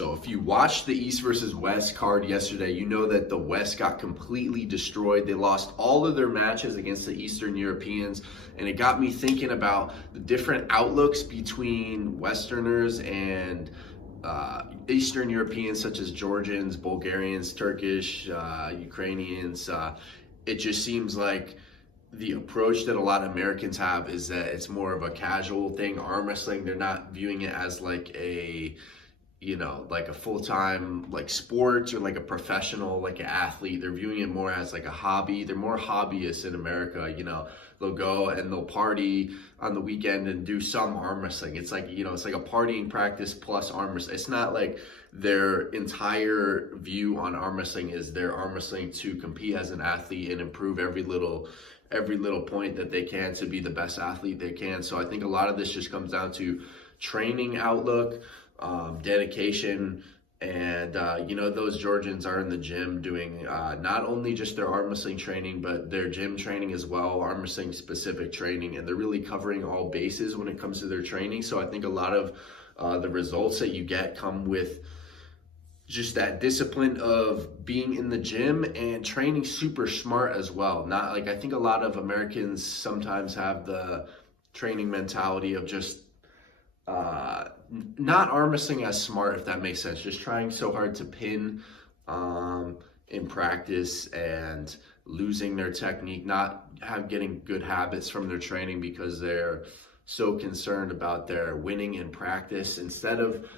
So if you watched the East versus West card yesterday, you know that the West got completely destroyed. They lost all of their matches against the Eastern Europeans, and it got me thinking about the different outlooks between Westerners and Eastern Europeans, such as Georgians, Bulgarians, Turkish, Ukrainians. It just seems like the approach that a lot of Americans have is that it's more of a casual thing. Arm wrestling, they're not viewing it as like a like a full-time like sport or like a professional like an athlete. They're viewing it more as like a hobby. They're more hobbyists in America. They'll go and they'll party on the weekend and do some arm wrestling. It's like it's like a partying practice plus arm wrestling. It's not like their entire view on arm wrestling is their arm wrestling to compete as an athlete and improve every little point that they can to be the best athlete they can. So I think a lot of this just comes down to training outlook, dedication, and those Georgians are in the gym doing not only just their arm wrestling training, but their gym training as well, arm wrestling specific training, and they're really covering all bases when it comes to their training. So I think a lot of the results that you get come with just that discipline of being in the gym and training super smart as well. Not like, I think a lot of Americans sometimes have the training mentality of just not arm wrestling as smart, if that makes sense. Just trying so hard to pin in practice and losing their technique, not getting good habits from their training because they're so concerned about their winning in practice, instead of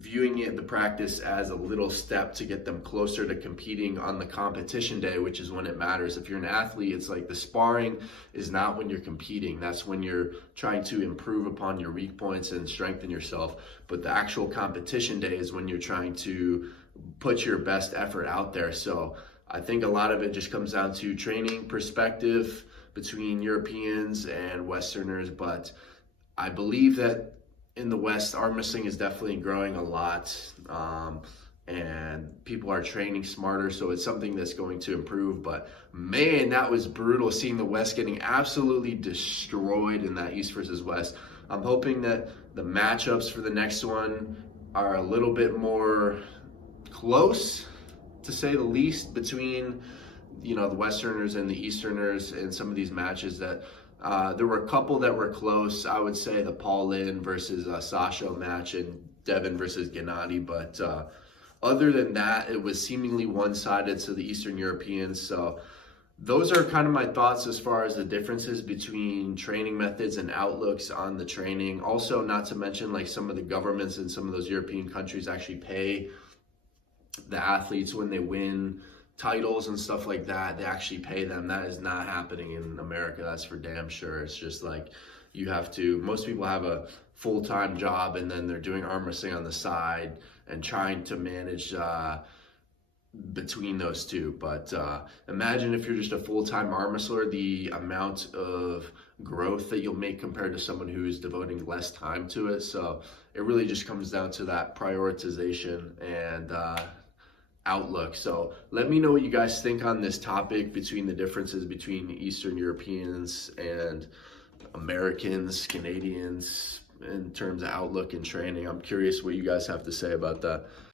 viewing the practice as a little step to get them closer to competing on the competition day, which is when it matters. If you're an athlete, it's like the sparring is not when you're competing. That's when you're trying to improve upon your weak points and strengthen yourself. But the actual competition day is when you're trying to put your best effort out there. So I think a lot of it just comes down to training perspective between Europeans and Westerners. But I believe that in the West, arm wrestling is definitely growing a lot, and people are training smarter, so it's something that's going to improve. But man, that was brutal seeing the West getting absolutely destroyed in that East versus West. I'm hoping that the matchups for the next one are a little bit more close, to say the least, between the Westerners and the Easterners in some of these matches. That there were a couple that were close. I would say the Paul Lynn versus Sasha match and Devin versus Gennady. But other than that, it was seemingly one-sided to the Eastern Europeans. So those are kind of my thoughts as far as the differences between training methods and outlooks on the training. Also, not to mention, like, some of the governments in some of those European countries actually pay the athletes when they win titles and stuff like that. They actually pay them. That is not happening in America, that's for damn sure. It's just like most people have a full-time job and then they're doing arm wrestling on the side and trying to manage between those two. But imagine if you're just a full-time arm wrestler, the amount of growth that you'll make compared to someone who's devoting less time to it. So it really just comes down to that prioritization and outlook. So let me know what you guys think on this topic, between the differences between Eastern Europeans and Americans, Canadians, in terms of outlook and training. I'm curious what you guys have to say about that.